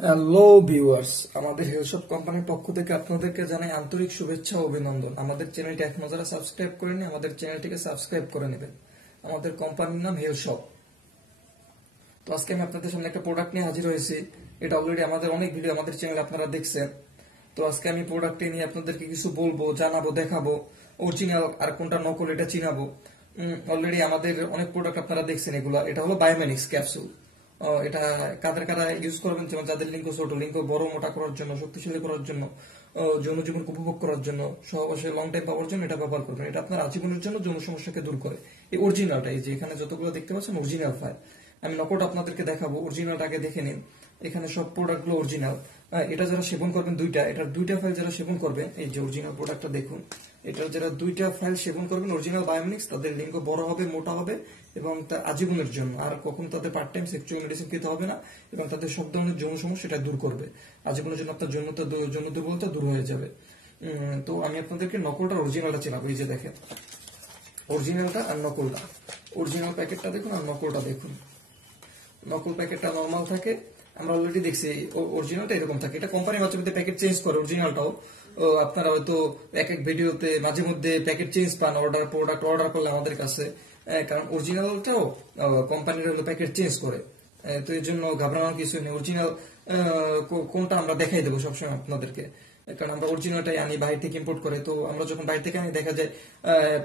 Hello viewers, আমাদের হেলশপ কোম্পানির পক্ষ থেকে আপনাদেরকে জানাই আন্তরিক শুভেচ্ছা ও অভিনন্দন। আমাদের চ্যানেলটি এখনো যারা সাবস্ক্রাইব করেনি আমাদের চ্যানেলটিকে সাবস্ক্রাইব করে নেবেন। আমাদের কোম্পানির নাম হেলশপ। তো আজকে আমি আপনাদের সামনে একটা প্রোডাক্ট নিয়ে হাজির হয়েছি। এটা অলরেডি আমাদের অনেক ভিডিও আমাদের চ্যানেলে আপনারা দেখছেন। তো আজকে আমি প্রোডাক্টটি নিয়ে আপনাদেরকে কিছু বলবো, জানাবো, দেখাবো, অরিজিনাল আর কোনটা নকল এটা চিনাবো। অলরেডি আমাদের অনেক প্রোডাক্ট আপনারা দেখছেন। এটা হলো বায়োমেনিক্স ক্যাপসুল। এটা কাদের কারা ইউজ করবেন, যেমন যাদের লিঙ্ক ছোট, লিঙ্ক বড় মোটা করার জন্য, শক্তিশালী করার জন্য, যৌন জীবন উপভোগ করার জন্য, সহবাসে লং টাইম পাওয়ার জন্য এটা ব্যবহার করবেন। এটা আপনার আজীবনের জন্য যৌন সমস্যাকে দূর করে। এই অরিজিনালটা, এই যে এখানে যতগুলো দেখতে পাচ্ছেন অরিজিনাল ফাইল। আমি নকলটা আপনাদেরকে দেখাবো, অরিজিনালটা আগে দেখে নিন। এখানে সব প্রোডাক্ট গুলো অরিজিনাল। এটা যারা সেবন করবেন এটার দুইটা ফাইল যারা সেবন করবেন, এই যে অরিজিনাল প্রোডাক্টটা দেখুন। এটার যারা দুইটা ফাইল সেবন করবেন অরিজিনাল বায়োমেনিক্স, তাদের লিঙ্গ বড় হবে, মোটা হবে এবং তা আজীবনের জন্য। আর কখনো তাদের পার্ট টাইম সেক্সুয়াল মেডিসিন খেতে হবে না এবং তাদের সব ধরনের যৌন সমস্যা এটা দূর করবে। আজীবনের জন্য আপনার যৌন দুর্বলতা দূর হয়ে যাবে। তো আমি আপনাদেরকে নকলটা অরিজিনালটা চেনাবো। এই যে দেখেন অরিজিনালটা আর নকলটা। অরিজিনাল প্যাকেটটা দেখুন আর নকলটা দেখুন। নকল প্যাকেটটা নরমাল থাকে, আমরা অলরেডি দেখছি। অরিজিনালটা এরকম থাকে। এটা কোম্পানি মাঝে মধ্যে প্যাকেট চেঞ্জ করে। অরিজিনালটাও আপনারা হয়তো এক এক ভিডিওতে মাঝে মধ্যে প্যাকেট চেঞ্জ পান প্রোডাক্ট অর্ডার করলে আমাদের কাছে। কারণ অরিজিনালটাও কোম্পানির হলো প্যাকেট চেঞ্জ করে। তো এর জন্য ঘাবড়ানোর কিছু নেই। অরিজিনাল কোনটা আমরা দেখাই দেবো সবসময় আপনাদেরকে, কারণ আমরা অরিজিনালটাই আনি, বাইরে থেকে ইম্পোর্ট করে। তো আমরা যখন বাইরে থেকে আনি দেখা যায়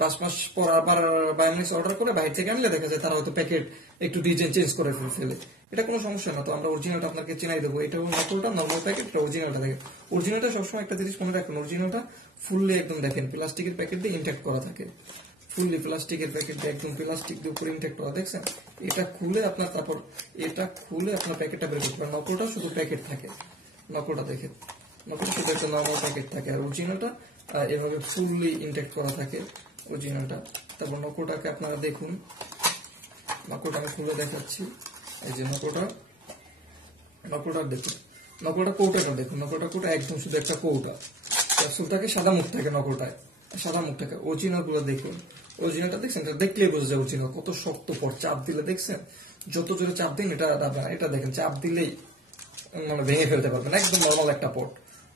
5 মাস পর আবার বায়োমেনিক্স অর্ডার করে বাইরে থেকে আনলে দেখা যায় তারা হয়তো প্যাকেট একটু ডিজাইন চেঞ্জ করে ফেলে। এটা কোনো সমস্যা না। তো আমরা অরিজিনালটা আপনাকে চিনাই দেবো। এটা নকলটা নর্মাল প্যাকেট, অরিজিনালটা দেখেন। অরিজিনালটা সবসময় একটা জিনিস মনে রাখবেন, অরিজিনালটা ফুললি একদম দেখেন প্লাস্টিকের প্যাকেট দিয়ে ইনট্যাক্ট করা থাকে। ফুললি প্লাস্টিকের প্যাকেট দিয়ে একদম প্লাস্টিক দিয়ে উপরে ইনট্যাক্ট করা, দেখছেন? এটা খুলে আপনার প্যাকেটটা বের করতে পারেন। নকলটা শুধু প্যাকেট থাকে। নকলটা দেখেন, নকল শুধু একটা নর্মাল প্যাকেট থাকে, আর অরিজিনালটা এভাবে ফুললি ইনট্যাক্ট করা থাকে অরিজিনালটা। তারপর নকলটাকে আপনারা দেখুন। নকলটা আমি খুলে দেখাচ্ছি। এই যে নকলটা দেখুন। নকলটা কৌটাটা দেখুন। নকলটা কৌটা একদম শুধু একটা কৌটা। ক্যাপসুলটাকে সাদা মুখ থাকে, নকলটায় সাদা মুখ থাকে। অরিজিনাল গুলো দেখুন। অরিজিনালটা দেখছেন, এটা দেখলেই বোঝা যায় অরিজিনাল। কত শক্ত পর, চাপ দিলে দেখছেন যত জোরে চাপ দিন এটা দাবে না। এটা দেখেন চাপ দিলেই মানে ভেঙে ফেলতে পারবেন, একদম নর্মাল একটা পট।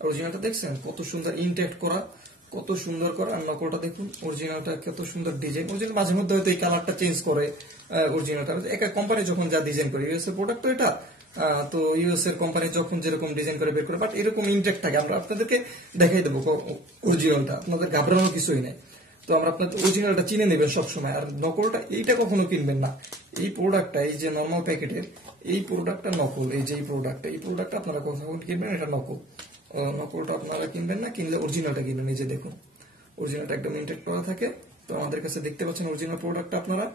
অরিজিনালটা দেখছেন কত সুন্দর ইনট্যাক্ট করা, কত সুন্দর করা। আর নকলটা দেখুন, অরিজিনালটা কত সুন্দর ডিজাইন। অরিজিনাল মাঝে মধ্যে হয়তো এই কালারটা চেঞ্জ করে। অরিজিনালটা এক এক কোম্পানি যখন যা ডিজাইন করে, ইউএস এর প্রোডাক্ট তো এটা, তো ইউএস এর কোম্পানি যখন যেরকম ডিজাইন করে বের করে, বাট এরকম ইনট্যাক্ট থাকে। আমরা আপনাদেরকে দেখাই দেবো অরিজিনালটা, আপনাদের ঘাবড়ানোর কিছুই নেই। তো আমরা আপনার অরিজিনালটা চিনে নেবেন সবসময়। আর নকলটা এইটা কখনো কিনবেন না। এই প্রোডাক্টটা, এই যে নর্মাল প্যাকেটের এই প্রোডাক্টটা নকল। এই যে এই প্রোডাক্টটা আপনারা কখন কিনবেন, এটা নকল। নকলটা আপনারা কিনবেন না, কিনলে অরিজিনালটা কিনবেন। এই যে দেখুন অরিজিনালটা একদম ইনটেক্ট করা থাকে। তো আমাদের কাছে দেখতে পাচ্ছেন অরিজিনাল প্রোডাক্টটা আপনারা,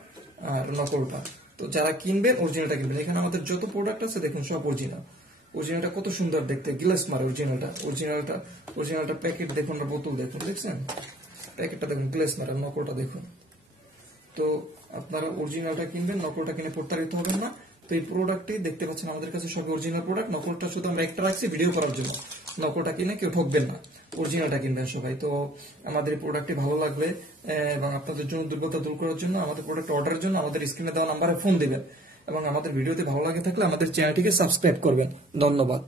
আর নকলটা। তো যারা কিনবেন অরিজিনালটা কিনবেন। এখানে আমাদের যত প্রোডাক্ট আছে দেখুন সব অরিজিনাল। অরিজিনালটা কত সুন্দর দেখতে, গ্লাস মারে অরিজিনালটা প্যাকেট দেখুন, আর বোতল দেখুন, দেখছেন প্যাকেটটা দেখুন গ্লাস মারে। নকলটা দেখুন। তো আপনারা অরিজিনালটা কিনবেন, নকলটা কিনে প্রতারিত হবেন না। তো এই প্রোডাক্টটি দেখতে পাচ্ছেন আমাদের কাছে সব অরিজিনাল প্রোডাক্ট। নকলটা শুধু আমরা একটা রাখছি ভিডিও করার জন্য। নকলটা কিনে কেউ ঠকবেন না, অরিজিনালটা কিনবেন সবাই। তো আমাদের এই প্রোডাক্টটি ভালো লাগবে এবং আপনাদের জন্য দুর্বলতা দূর করার জন্য, আমাদের প্রোডাক্ট অর্ডারের জন্য আমাদের স্ক্রিনে দেওয়া নাম্বারে ফোন দিবেন এবং আমাদের ভিডিওতে ভালো লাগে থাকলে আমাদের চ্যানেলটিকে সাবস্ক্রাইব করবেন। ধন্যবাদ।